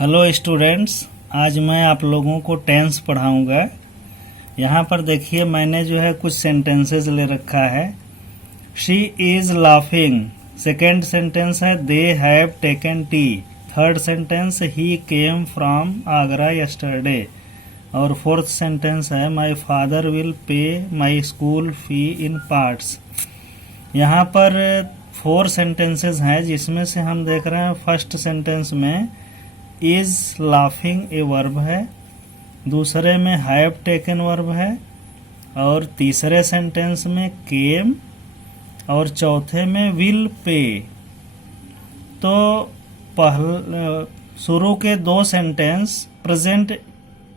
Hello students, आज मैं आप लोगों को टेंस पढ़ाऊंगा। यहाँ पर देखिए मैंने जो है कुछ सेंटेंसेस ले रखा है। She is laughing, second sentence है they have taken tea, third sentence he came from Agra yesterday, और फोर्थ सेंटेंस है my father will pay my school fee in parts. यहाँ पर 4 सेंटेंसेस हैं जिसमें से हम देख रहे हैं फर्स्ट सेंटेंस में इज लाफिंग ए वर्ब है, दूसरे में हैव टेकन वर्ब है, और तीसरे सेंटेंस में केम, और चौथे में विल पे। तो शुरू के 2 सेंटेंस प्रेजेंट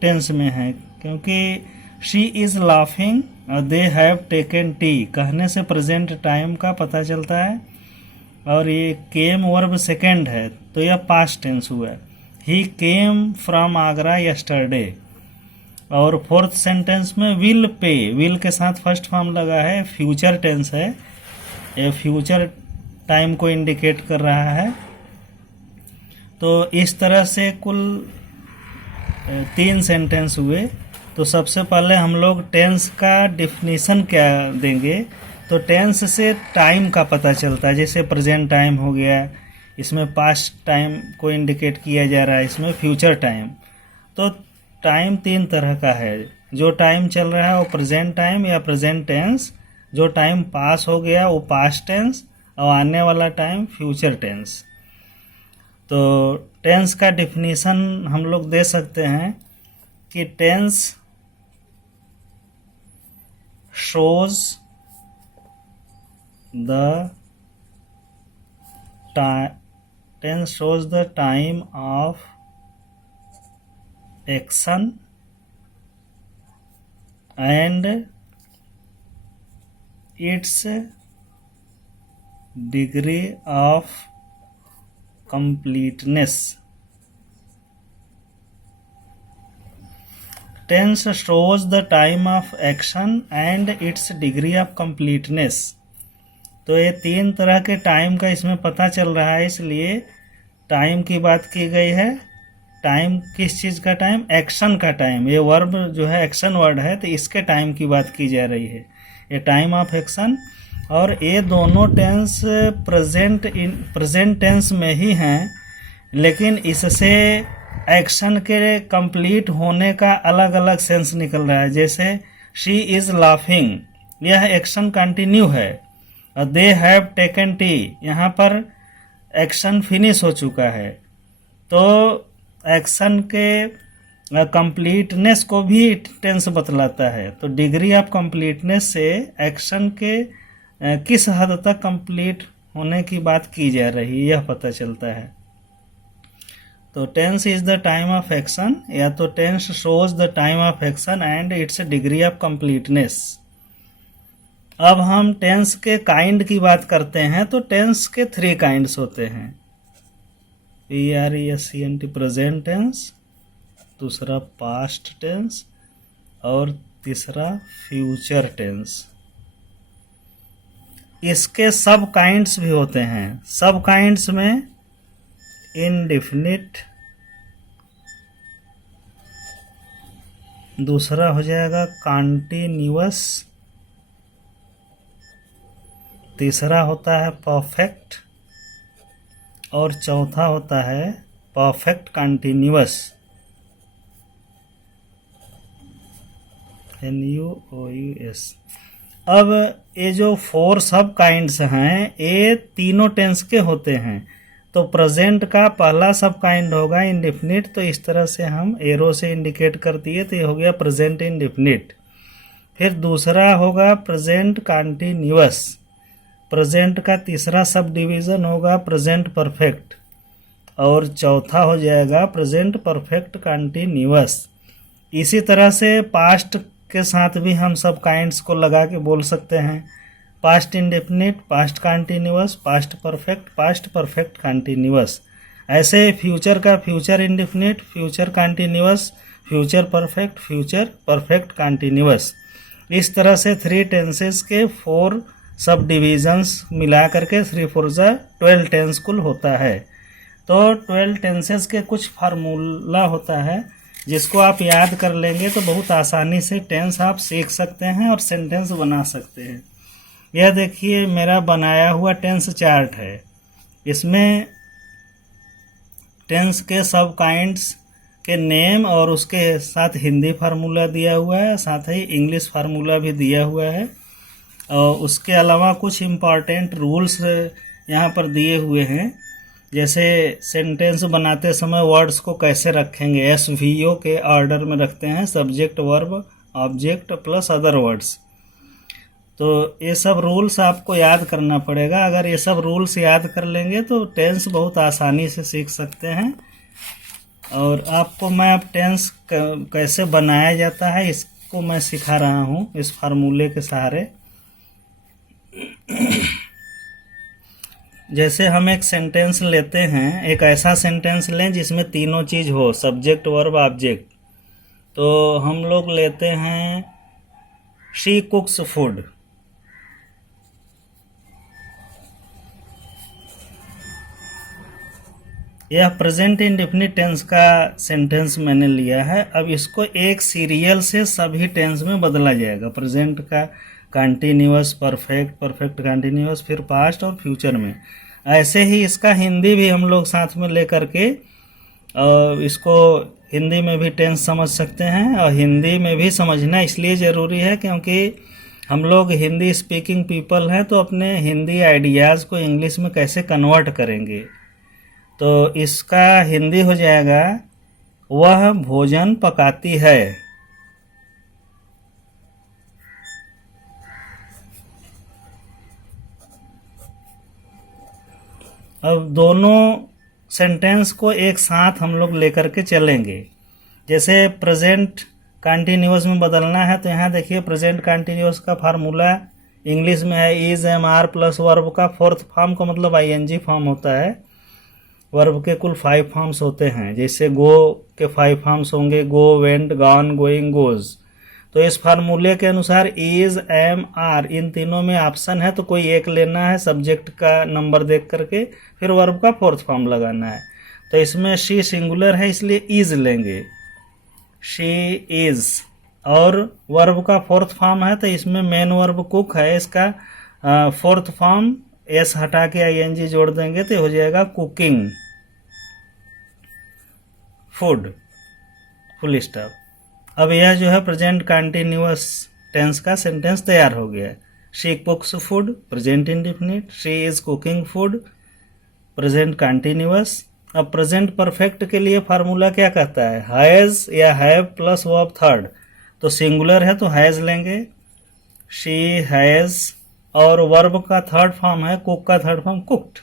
टेंस में हैं, क्योंकि शी इज लाफिंग और दे हैव टेकन टी कहने से प्रेजेंट टाइम का पता चलता है, और ये केम वर्ब सेकेंड है तो यह पास्ट टेंस हुआ। ही केम फ्रॉम आगरा यस्टरडे। और फोर्थ सेंटेंस में विल पे, विल के साथ फर्स्ट फॉर्म लगा है, फ्यूचर टेंस है, ये फ्यूचर टाइम को इंडिकेट कर रहा है। तो इस तरह से कुल 3 सेंटेंस हुए। तो सबसे पहले हम लोग टेंस का डिफिनीशन क्या देंगे। तो टेंस से टाइम का पता चलता है, जैसे प्रेजेंट टाइम हो गया, इसमें पास्ट टाइम को इंडिकेट किया जा रहा है, इसमें फ्यूचर टाइम। तो टाइम 3 तरह का है। जो टाइम चल रहा है वो प्रेजेंट टाइम या प्रेजेंट टेंस, जो टाइम पास हो गया वो पास्ट टेंस, और आने वाला टाइम फ्यूचर टेंस। तो टेंस का डिफिनीशन हम लोग दे सकते हैं कि tense shows the tense shows the time of action and its degree of completeness. Tense shows the time of action and its degree of completeness. तो ये 3 तरह के टाइम का इसमें पता चल रहा है, इसलिए टाइम की बात की गई है। टाइम किस चीज़ का टाइम? एक्शन का टाइम। ये वर्ब जो है एक्शन वर्ड है, तो इसके टाइम की बात की जा रही है, ये टाइम ऑफ एक्शन। और ये दोनों टेंस प्रेजेंट टेंस में ही हैं, लेकिन इससे एक्शन के कंप्लीट होने का अलग अलग सेंस निकल रहा है। जैसे शी इज़ लाफिंग, यह एक्शन कंटिन्यू है, और दे हैव टेकन टी, यहाँ पर एक्शन फिनिश हो चुका है। तो एक्शन के कंप्लीटनेस को भी टेंस बतलाता है। तो डिग्री ऑफ कंप्लीटनेस से एक्शन के किस हद तक कंप्लीट होने की बात की जा रही है यह पता चलता है। तो tense is the time of action, या तो tense shows the time of action and its degree of completeness. अब हम टेंस के काइंड की बात करते हैं। तो टेंस के 3 काइंड्स होते हैं, PRESENT प्रेजेंट टेंस, दूसरा पास्ट टेंस, और तीसरा फ्यूचर टेंस। इसके सब काइंड्स भी होते हैं। सब काइंड्स में इनडेफिनिट, दूसरा हो जाएगा कॉन्टिन्यूअस, तीसरा होता है परफेक्ट, और चौथा होता है परफेक्ट कंटिन्यूअस, NUOUS। अब ये जो 4 सब काइंड्स हैं, ये तीनों टेंस के होते हैं। तो प्रेजेंट का पहला सब काइंड होगा इंडेफिनिट, तो इस तरह से हम एरो से इंडिकेट कर दिए, तो ये हो गया प्रेजेंट इंडेफिनिट। फिर दूसरा होगा प्रेजेंट कंटिन्यूअस। प्रेजेंट का तीसरा सब डिवीज़न होगा प्रेजेंट परफेक्ट, और चौथा हो जाएगा प्रेजेंट परफेक्ट कंटिन्यूअस। इसी तरह से पास्ट के साथ भी हम सब काइंड्स को लगा के बोल सकते हैं, past indefinite, past continuous, past perfect continuous. ऐसे फ्यूचर का future indefinite, future continuous, future perfect continuous. इस तरह से 3 टेंसेस के 4 सब डिविजन्स मिला करके 3 4 12 टेंस कुल होता है। तो 12 टेंसेस के कुछ फार्मूला होता है जिसको आप याद कर लेंगे तो बहुत आसानी से टेंस आप सीख सकते हैं और सेंटेंस बना सकते हैं। यह देखिए मेरा बनाया हुआ टेंस चार्ट है। इसमें टेंस के सब काइंड्स के नेम और उसके साथ हिंदी फार्मूला दिया हुआ है, साथ ही इंग्लिश फार्मूला भी दिया हुआ है, और उसके अलावा कुछ इम्पॉर्टेंट रूल्स यहाँ पर दिए हुए हैं। जैसे सेंटेंस बनाते समय वर्ड्स को कैसे रखेंगे, SVO के ऑर्डर में रखते हैं, subject verb object plus other words. तो ये सब रूल्स आपको याद करना पड़ेगा। अगर ये सब रूल्स याद कर लेंगे तो टेंस बहुत आसानी से सीख सकते हैं। और आपको मैं अब टेंस कैसे बनाया जाता है इसको मैं सिखा रहा हूँ इस फार्मूले के सहारे। जैसे हम एक सेंटेंस लेते हैं, एक ऐसा सेंटेंस लें जिसमें तीनों चीज़ हो, सब्जेक्ट वर्ब ऑब्जेक्ट। तो हम लोग लेते हैं शी कुक्स फूड। यह प्रेजेंट इंडेफिनिट टेंस का सेंटेंस मैंने लिया है। अब इसको एक सीरियल से सभी टेंस में बदला जाएगा। प्रेजेंट का कंटिन्यूअस, परफेक्ट, परफेक्ट कंटिन्यूअस, फिर पास्ट और फ्यूचर में। ऐसे ही इसका हिंदी भी हम लोग साथ में लेकर के इसको हिंदी में भी टेंस समझ सकते हैं। और हिंदी में भी समझना इसलिए ज़रूरी है क्योंकि हम लोग हिंदी स्पीकिंग पीपल हैं, तो अपने हिंदी आइडियाज़ को इंग्लिश में कैसे कन्वर्ट करेंगे। तो इसका हिंदी हो जाएगा, वह भोजन पकाती है। अब दोनों सेंटेंस को एक साथ हम लोग लेकर के चलेंगे। जैसे प्रेजेंट कंटिन्यूअस में बदलना है तो यहाँ देखिए प्रेजेंट कंटिन्यूअस का फार्मूला इंग्लिश में है is, am, are plus verb का फोर्थ फॉर्म का मतलब ING फॉर्म होता है। वर्ब के कुल 5 फॉर्म्स होते हैं। जैसे गो के 5 फॉर्म्स होंगे, गो, वेंट, गॉन, गोइंग, गोज। तो इस फार्मूले के अनुसार इज, एम, आर इन तीनों में ऑप्शन है तो कोई एक लेना है सब्जेक्ट का नंबर देख करके, फिर वर्ब का फोर्थ फॉर्म लगाना है। तो इसमें शी सिंगुलर है इसलिए इज लेंगे, शी इज। और वर्ब का फोर्थ फॉर्म है तो इसमें मेन वर्ब कुक है, इसका फोर्थ फॉर्म एस हटा के ING जोड़ देंगे तो हो जाएगा कुकिंग फूड, फुल स्टॉप। अब यह जो है प्रेजेंट कंटिन्यूअस टेंस का सेंटेंस तैयार हो गया। She कुक्स food present indefinite, she is cooking food present continuous. अब प्रेजेंट परफेक्ट के लिए फार्मूला क्या कहता है, हैज या हैव प्लस वर्ब थर्ड। तो सिंगुलर है तो हैज लेंगे, शी हैज। और वर्ब का थर्ड फॉर्म है, कुक का थर्ड फॉर्म कुक्ड।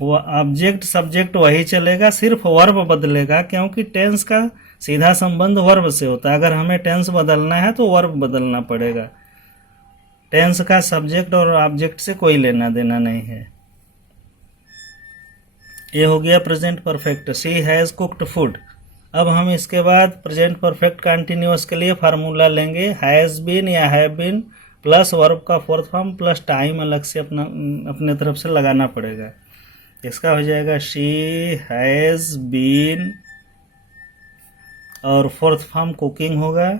वो ऑब्जेक्ट सब्जेक्ट वही चलेगा, सिर्फ वर्ब बदलेगा क्योंकि टेंस का सीधा संबंध वर्ब से होता है। अगर हमें टेंस बदलना है तो वर्ब बदलना पड़ेगा। टेंस का सब्जेक्ट और ऑब्जेक्ट से कोई लेना देना नहीं है। ये हो गया present perfect, she has cooked food. अब हम इसके बाद प्रेजेंट परफेक्ट कंटिन्यूअस के लिए फार्मूला लेंगे, हैज बीन या हैव बीन प्लस वर्ब का फोर्थ फॉर्म प्लस टाइम अलग से अपने तरफ से लगाना पड़ेगा। इसका हो जाएगा शी हैज बीन और फोर्थ फॉर्म कुकिंग होगा,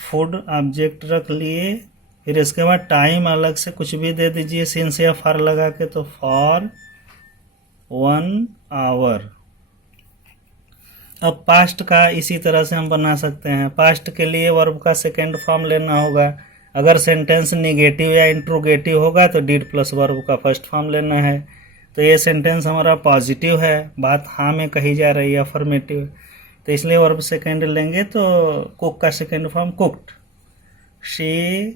फूड ऑब्जेक्ट रख लिए। फिर इसके बाद टाइम अलग से कुछ भी दे दीजिए सिंस या फॉर लगा के, तो फॉर 1 आवर। अब पास्ट का इसी तरह से हम बना सकते हैं। पास्ट के लिए वर्ब का सेकेंड फॉर्म लेना होगा। अगर सेंटेंस निगेटिव या इंट्रोगेटिव होगा तो डिड प्लस वर्ब का फर्स्ट फॉर्म लेना है। तो ये सेंटेंस हमारा पॉजिटिव है, बात हाँ में कही जा रही है, अफर्मेटिव, तो इसलिए वर्ब सेकेंड लेंगे। तो कुक का second form cooked, she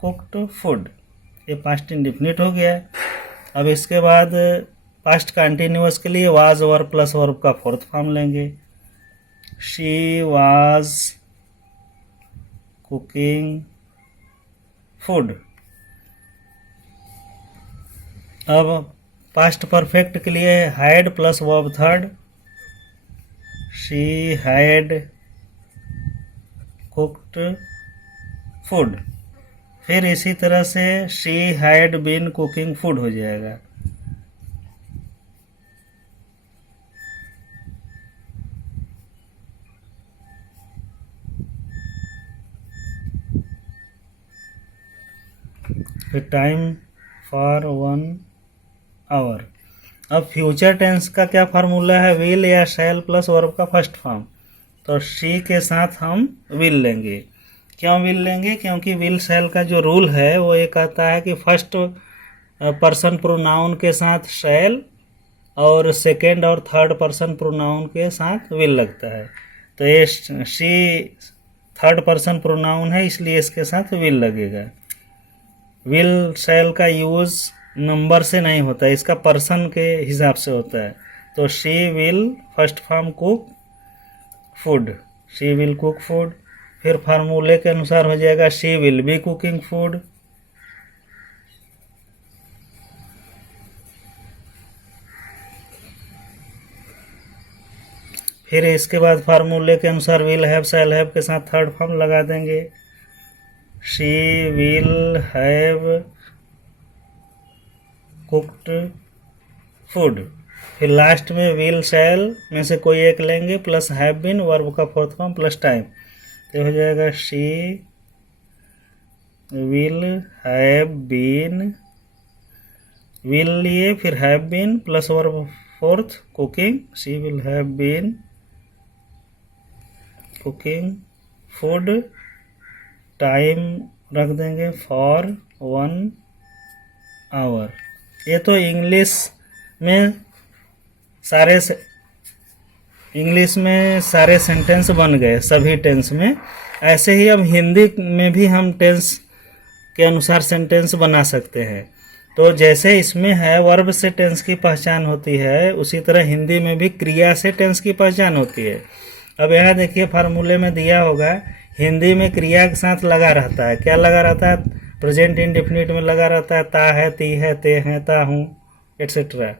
cooked food, ये पास्ट इंडेफिनिट हो गया। अब इसके बाद पास्ट कंटिन्यूअस के लिए वाज वर्ब प्लस वर्ब का फोर्थ फॉर्म लेंगे, शी वाज कुकिंग फूड। अब पास्ट परफेक्ट के लिए had plus verb third, she had cooked food. फिर इसी तरह से she had been cooking food हो जाएगा। फिर टाइम फॉर 1 आवर। अब फ्यूचर टेंस का क्या फार्मूला है, विल या शैल प्लस वर्ब का फर्स्ट फॉर्म। तो शी के साथ हम विल लेंगे। क्यों विल लेंगे, क्योंकि विल शैल का जो रूल है वो ये कहता है कि फर्स्ट पर्सन प्रोनाउन के साथ शैल और सेकेंड और थर्ड पर्सन प्रोनाउन के साथ विल लगता है। तो ये शी थर्ड पर्सन प्रोनाउन है, इसलिए इसके साथ विल लगेगा। विल शैल का यूज नंबर से नहीं होता है, इसका पर्सन के हिसाब से होता है। तो she will first form cook food, she will cook food. फिर फार्मूले के अनुसार हो जाएगा she will be cooking food. फिर इसके बाद फार्मूले के अनुसार विल हैव शैल हैव के साथ थर्ड फॉर्म लगा देंगे, she will have cooked food. फिर लास्ट में विल शैल में से कोई एक लेंगे प्लस हैव बीन वर्ब का फोर्थ फॉर्म प्लस टाइम, तो हो जाएगा she will have been, will लिए फिर have been plus verb fourth cooking, she will have been cooking food. Time रख देंगे फॉर 1 आवर। ये तो इंग्लिश में सारे सेंटेंस बन गए सभी टेंस में। ऐसे ही अब हिंदी में भी हम टेंस के अनुसार सेंटेंस बना सकते हैं। तो जैसे इसमें है वर्ब से टेंस की पहचान होती है, उसी तरह हिंदी में भी क्रिया से टेंस की पहचान होती है। अब यहाँ देखिए फार्मूले में दिया होगा, हिंदी में क्रिया के साथ लगा रहता है। क्या लगा रहता है, प्रेजेंट इंडेफिनिट में लगा रहता है ता है, ती है, ते हैं, ता हूँ एट्सेट्रा।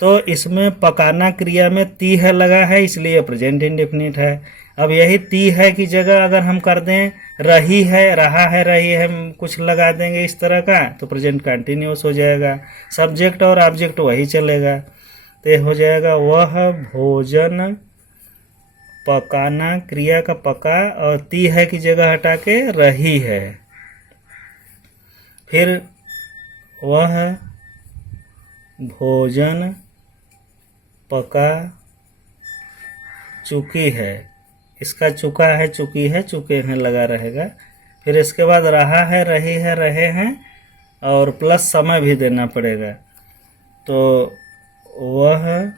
तो इसमें पकाना क्रिया में ती है लगा है, इसलिए प्रेजेंट इंडेफिनिट है। अब यही ती है की जगह अगर हम कर दें रही है, रहा है, रही है कुछ लगा देंगे इस तरह का, तो प्रेजेंट कंटिन्यूस हो जाएगा, सब्जेक्ट और ऑब्जेक्ट वही चलेगा। तो हो जाएगा वह भोजन पकाना, क्रिया का पका और ती है की जगह हटा के रही है। फिर वह भोजन पका चुकी है, इसका चुका है, चुकी है, चुके हैं लगा रहेगा। फिर इसके बाद रहा है, रही है, रहे हैं और प्लस समय भी देना पड़ेगा। तो वह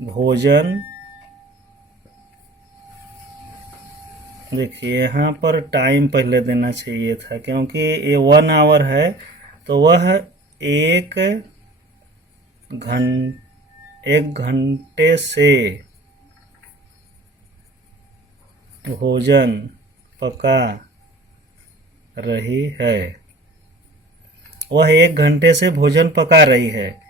भोजन, देखिए यहाँ पर टाइम पहले देना चाहिए था क्योंकि ये 1 आवर है, तो वह एक घंटे से भोजन पका रही है, वह 1 घंटे से भोजन पका रही है।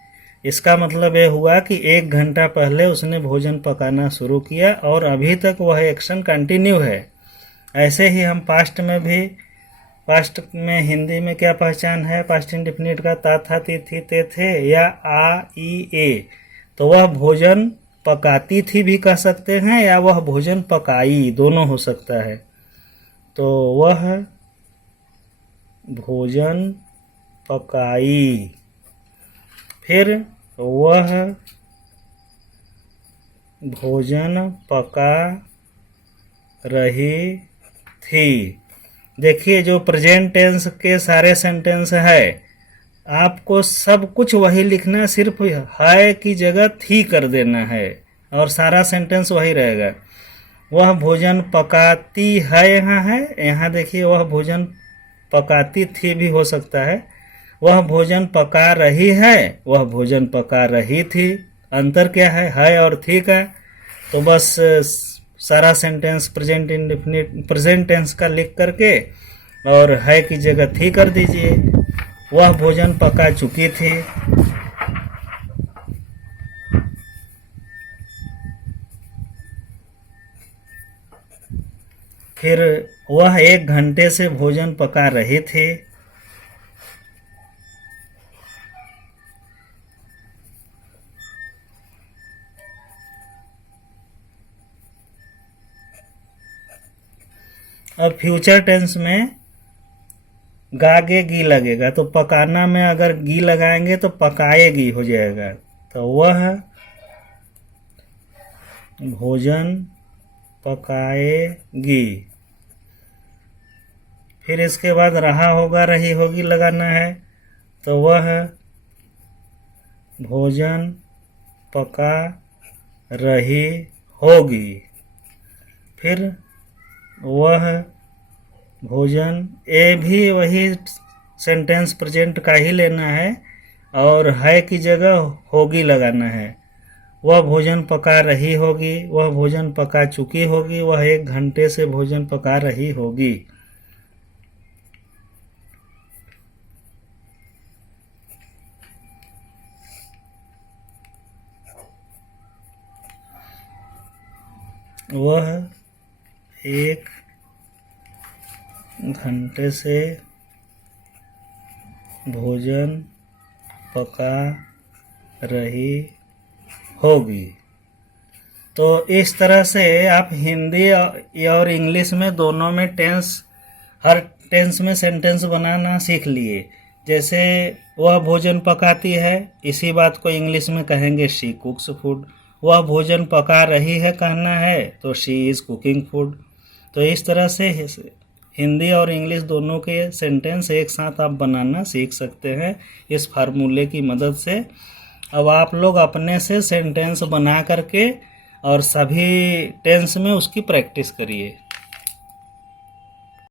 इसका मतलब ये हुआ कि 1 घंटा पहले उसने भोजन पकाना शुरू किया और अभी तक वह एक्शन कंटिन्यू है। ऐसे ही हम पास्ट में भी, पास्ट में हिंदी में क्या पहचान है पास्ट इंडेफिनिट का, ता था, ती थी, ते थे या आ, ई, ए। तो वह भोजन पकाती थी भी कह सकते हैं या वह भोजन पकाई, दोनों हो सकता है। तो वह भोजन पकाई, फिर वह भोजन पका रही थी। देखिए जो प्रेजेंट टेंस के सारे सेंटेंस है, आपको सब कुछ वही लिखना, सिर्फ है की जगह थी कर देना है और सारा सेंटेंस वही रहेगा। वह भोजन पकाती है, यहाँ है, यहाँ देखिए वह भोजन पकाती थी भी हो सकता है। वह भोजन पका रही है, वह भोजन पका रही थी। अंतर क्या है और थी का। तो बस सारा sentence present indefinite present tense का लिख करके और है की जगह थी कर दीजिए। वह भोजन पका चुकी थी। फिर वह 1 घंटे से भोजन पका रहे थे। अब फ्यूचर टेंस में गागे गी लगेगा, तो पकाना में अगर गी लगाएंगे तो पकाएगी हो जाएगा। तो वह भोजन पकाएगी। फिर इसके बाद रहा होगा रही होगी लगाना है, तो वह भोजन पका रही होगी। फिर वह भोजन, ये भी वही सेंटेंस प्रेजेंट का ही लेना है और है की जगह होगी लगाना है। वह भोजन पका रही होगी, वह भोजन पका चुकी होगी, वह 1 घंटे से भोजन पका रही होगी। वह 1 घंटे से भोजन पका रही होगी। तो इस तरह से आप हिंदी और इंग्लिश में दोनों में टेंस, हर टेंस में सेंटेंस बनाना सीख लिए। जैसे वह भोजन पकाती है, इसी बात को इंग्लिश में कहेंगे शी कुक्स फूड। वह भोजन पका रही है कहना है तो शी इज़ कुकिंग फूड। तो इस तरह से हिंदी और इंग्लिश दोनों के सेंटेंस एक साथ आप बनाना सीख सकते हैं इस फार्मूले की मदद से। अब आप लोग अपने से सेंटेंस बना करके और सभी टेंस में उसकी प्रैक्टिस करिए।